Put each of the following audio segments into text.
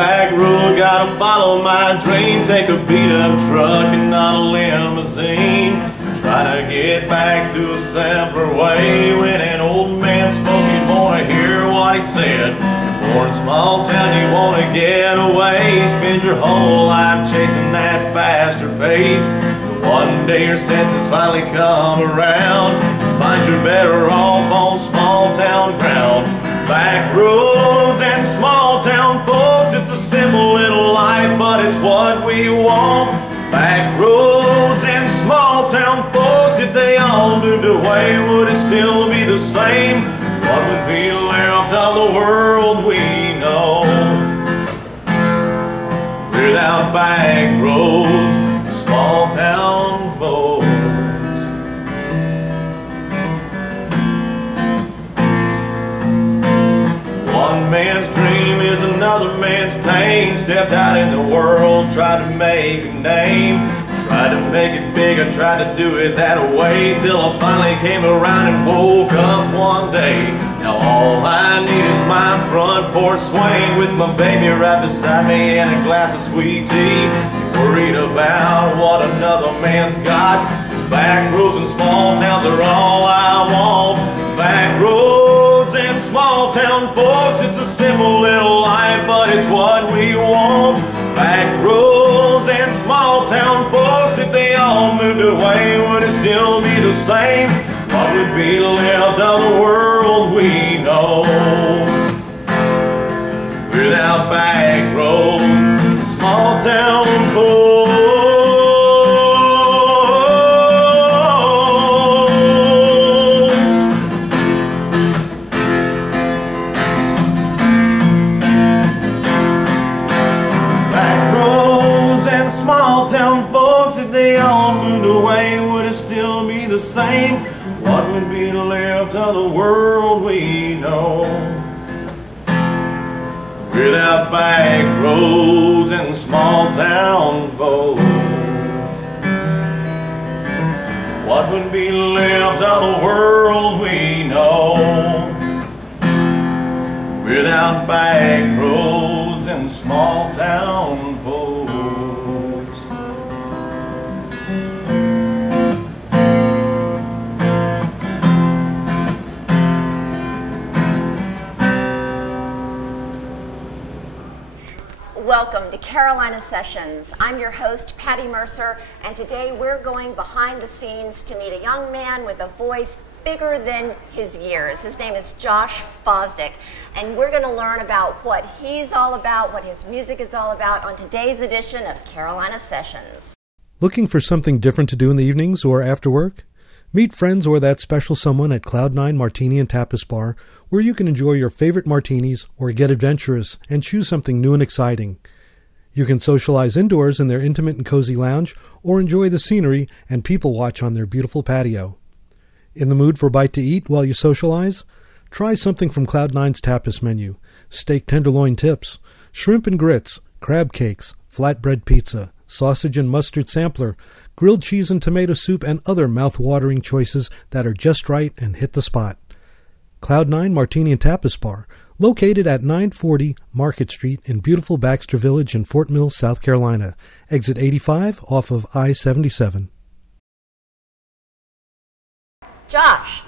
back road, gotta follow my dream. Take a beat-up truck and not a limousine. Try to get back to a simpler way. When an old man spoke, you'd wanna hear what he said. You're born in small town, you wanna get away. Spend your whole life chasing that faster pace. But one day your senses finally come around. Find you're better off on small town ground. Back roads and small town folks, it's a simple little life, but it's what we want. Back roads and small town folks, if they all moved away, would it still be the same? What would be left of the world we know without back roads, small town folks? One man's dream is another man's pain. Stepped out in the world, tried to make a name. Tried to make it big, I tried to do it that way, till I finally came around and woke up one day. Now all I need is my front porch swing, with my baby right beside me and a glass of sweet tea. Worried about what another man's got, 'cause back roads and small towns are all I want. Back roads and small town folks, it's a simple little life, but it's what we want. Back roads and small town folks, if they all moved away, would it still be the same? What would be left of the world we know without back roads, small town folks? Small town folks, if they all moved away, would it still be the same? What would be left of the world we know without back roads and small town folks? What would be left of the world we know without back roads and small town folks? Welcome to Carolina Sessions. I'm your host, Patti Mercer, and today we're going behind the scenes to meet a young man with a voice bigger than his years. His name is Josh Fosdick, and we're going to learn about what he's all about, what his music is all about on today's edition of Carolina Sessions. Looking for something different to do in the evenings or after work? Meet friends or that special someone at Cloud9 Martini and Tapas Bar, where you can enjoy your favorite martinis or get adventurous and choose something new and exciting. You can socialize indoors in their intimate and cozy lounge or enjoy the scenery and people watch on their beautiful patio. In the mood for a bite to eat while you socialize? Try something from Cloud9's tapas menu: steak tenderloin tips, shrimp and grits, crab cakes, flatbread pizza, sausage and mustard sampler, grilled cheese and tomato soup, and other mouth-watering choices that are just right and hit the spot. Cloud9 Martini and Tapas Bar, located at 940 Market Street in beautiful Baxter Village in Fort Mill, South Carolina. Exit 85 off of I-77. Josh,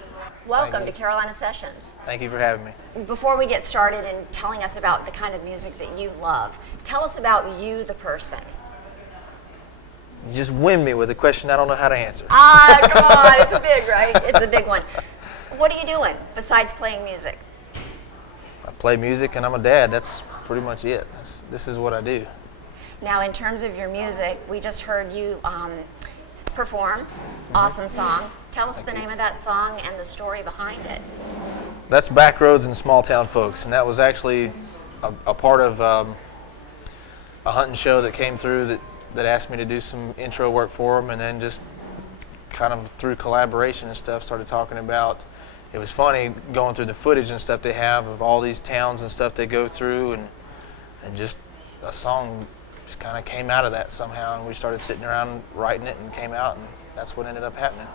welcome to Carolina Sessions. Thank you for having me. Before we get started in telling us about the kind of music that you love, tell us about you, the person. You just win me with a question I don't know how to answer. Ah, come on, it's big, right? It's a big one. What are you doing besides playing music? I play music and I'm a dad. That's pretty much it. This is what I do. Now, in terms of your music, we just heard you perform. Awesome song. Tell us the name of that song and the story behind it. That's Backroads and Smalltown Folks, and that was actually a part of a hunting show that came through that asked me to do some intro work for them, and then just kind of through collaboration and stuff started talking about. It was funny going through the footage and stuff they have of all these towns and stuff they go through, and just a song just kind of came out of that somehow, and we started sitting around writing it and came out, and that's what ended up happening.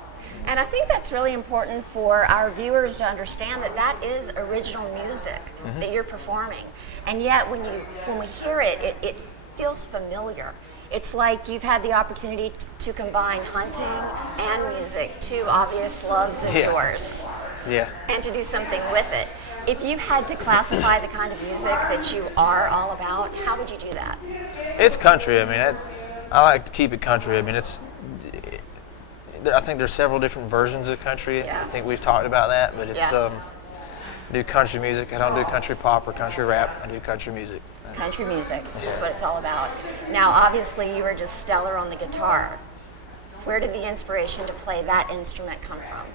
And I think that's really important for our viewers to understand that that is original music that you're performing. And yet when we hear it, it feels familiar. It's like you've had the opportunity to combine hunting and music, two obvious loves of yours. Yeah. And to do something with it. If you had to classify the kind of music that you are all about, how would you do that? It's country. I mean, I like to keep it country. I mean, I think there's several different versions of country. Yeah. I think we've talked about that, but it's I do country music. I don't do country pop or country rap. I do country music. Country music is what it's all about. Now, obviously, you were just stellar on the guitar. Where did the inspiration to play that instrument come from?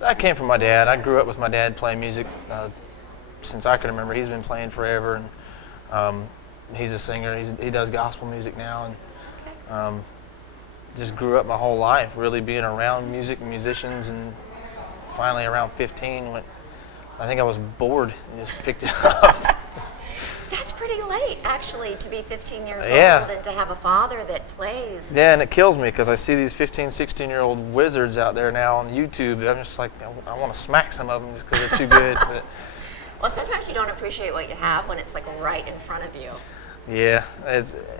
That came from my dad. I grew up with my dad playing music since I can remember. He's been playing forever, and he's a singer. He does gospel music now, and just grew up my whole life really being around music and musicians. And finally, around 15, I think I was bored and just picked it up. That's pretty late, actually, to be 15 years old and to have a father that plays. Yeah, and it kills me because I see these 15, 16-year-old wizards out there now on YouTube. I'm just like, I want to smack some of them just because they're too good. But well, sometimes you don't appreciate what you have when it's like right in front of you. Yeah,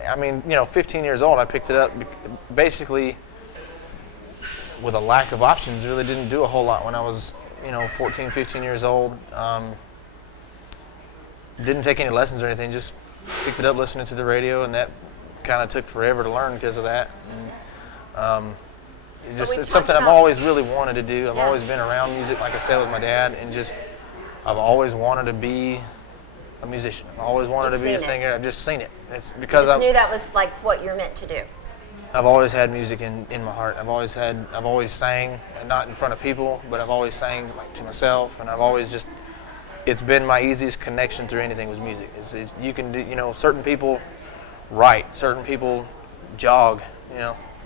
I mean, 15 years old, I picked it up basically with a lack of options. Really didn't do a whole lot when I was, 14, 15 years old. Didn't take any lessons or anything, just picked it up listening to the radio, and that kind of took forever to learn because of that. And, it's something I've always really wanted to do. I've always been around music, like I said, with my dad, and I've always wanted to be a musician. I've always wanted to be a singer. I've just seen it. It's because I knew that was like what you're meant to do. I've always had music in my heart. I've always sang, and not in front of people, but I've always sang like to myself, and I've always just. It's been my easiest connection through anything was music. You can do, certain people write, certain people jog.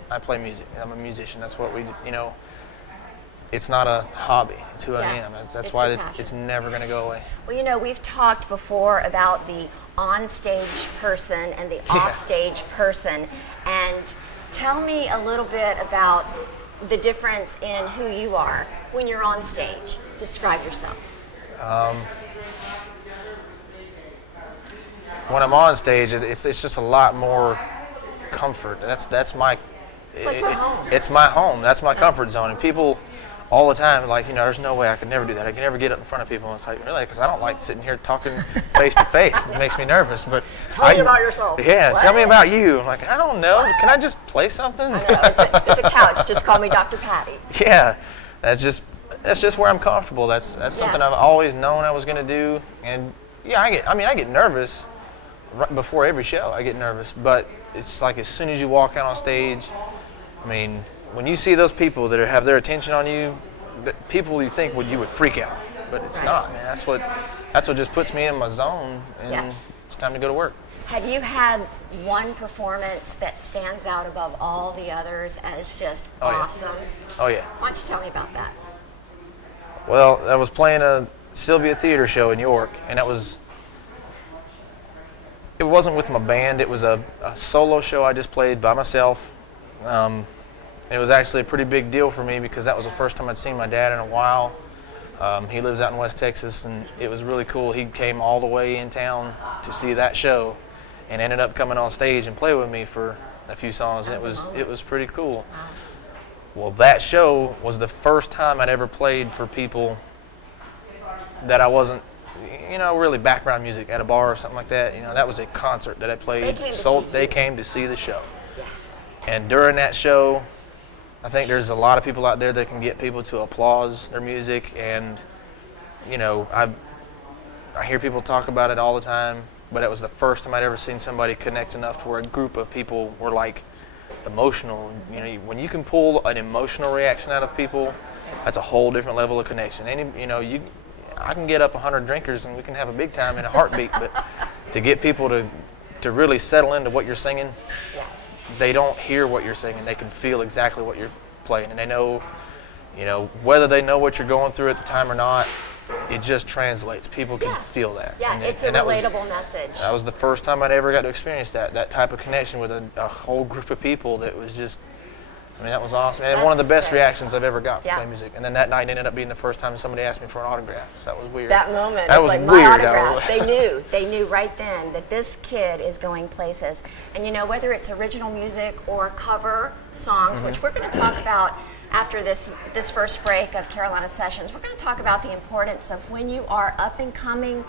I play music. I'm a musician. That's what we, it's not a hobby. It's who I am. That's why it's never going to go away. Well, we've talked before about the on-stage person and the off-stage person. And tell me a little bit about the difference in who you are when you're on stage. Describe yourself. When I'm on stage, it's just a lot more comfort. That's my. It's like your home. It's my home. That's my comfort zone. And people, all the time, like there's no way I could never do that. I could never get up in front of people. And it's like really, because I don't like sitting here talking face to face. It makes me nervous. But tell me about yourself. Yeah, tell me about you. I'm like, I don't know. What? Can I just play something? I know. It's a couch. Just call me Dr. Patti. Yeah, that's just where I'm comfortable. That's something I've always known I was going to do. And yeah, I get nervous right before every show. I get nervous, but it's like as soon as you walk out on stage, I mean, when you see those people that have their attention on you, people you think you would freak out, but it's not, man. That's what just puts me in my zone, and it's time to go to work. Have you had one performance that stands out above all the others as just awesome? Oh yeah. Why don't you tell me about that? Well, I was playing a Sylvia Theater show in York, and it wasn't with my band. It was a solo show I just played by myself. It was actually a pretty big deal for me because that was the first time I'd seen my dad in a while. He lives out in West Texas, and it was really cool. He came all the way in town to see that show and ended up coming on stage and play with me for a few songs. It was pretty cool. Wow. Well, that show was the first time I'd ever played for people that I wasn't, really background music at a bar or something like that. That was a concert that I played. They came to see the show. Yeah. And during that show, I think there's a lot of people out there that can get people to applaud their music. And, I hear people talk about it all the time, but it was the first time I'd ever seen somebody connect enough to where a group of people were like emotional. When you can pull an emotional reaction out of people, that's a whole different level of connection. I can get up 100 drinkers and we can have a big time in a heartbeat, but to get people to really settle into what you're singing, they don't hear what you're singing. They can feel exactly what you're playing, and they know, whether they know what you're going through at the time or not, it just translates. People can feel that. Yeah, it's a relatable message. That was the first time I'd ever got to experience that type of connection with a whole group of people that was just I mean, that was awesome. And one of the best reactions I've ever got for playing music. And then that night ended up being the first time somebody asked me for an autograph. So that was weird. That moment, that it's was like weird. my autograph. They knew right then that this kid is going places. And you know, whether it's original music or cover songs, which we're going to talk about after this first break of Carolina Sessions, we're going to talk about the importance of when you are up and coming,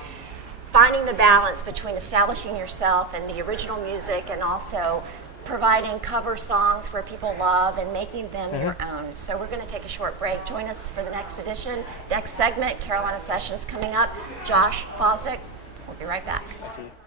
finding the balance between establishing yourself and the original music, and also providing cover songs where people love and making them your own. So we're going to take a short break. Join us for the next edition, next segment, Carolina Sessions coming up. Josh Fosdick. We'll be right back. Thank you.